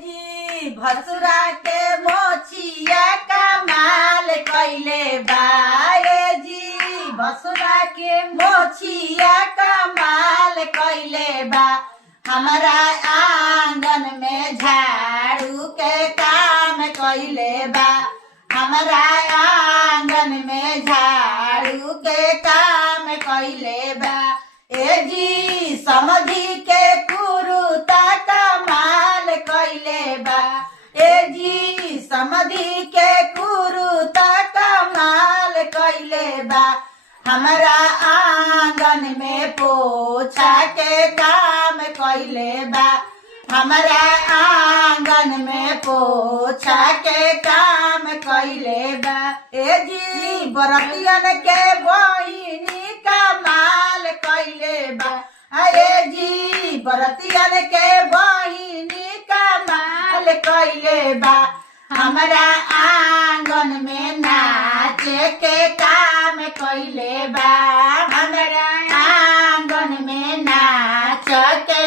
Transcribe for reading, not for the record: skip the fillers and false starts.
जी भसुरा के मोचिया कमाल कइले बा जी भसुरा के मोचिया कमाल कइले बा हमारा आंगन में झाड़ू के काम कइले बा हमारा आंगन में झाड़ू के काम कइले बा ए जी समझी के कुरुता कमाल कइले बा ए जी समझी के कुरुता कमाल कइले बा हमारा आंगन में पोछा के काम कइले बा हमारा आंगन में पोछा के काम कइले बा ए जी बरतियन के बहिनी कमाल कइले बा अरे जी बरतियन के बहिनी कमाल कइले बा हमारा आंगन में नाचे के काम कइले बा हमारा आंगन में नाच के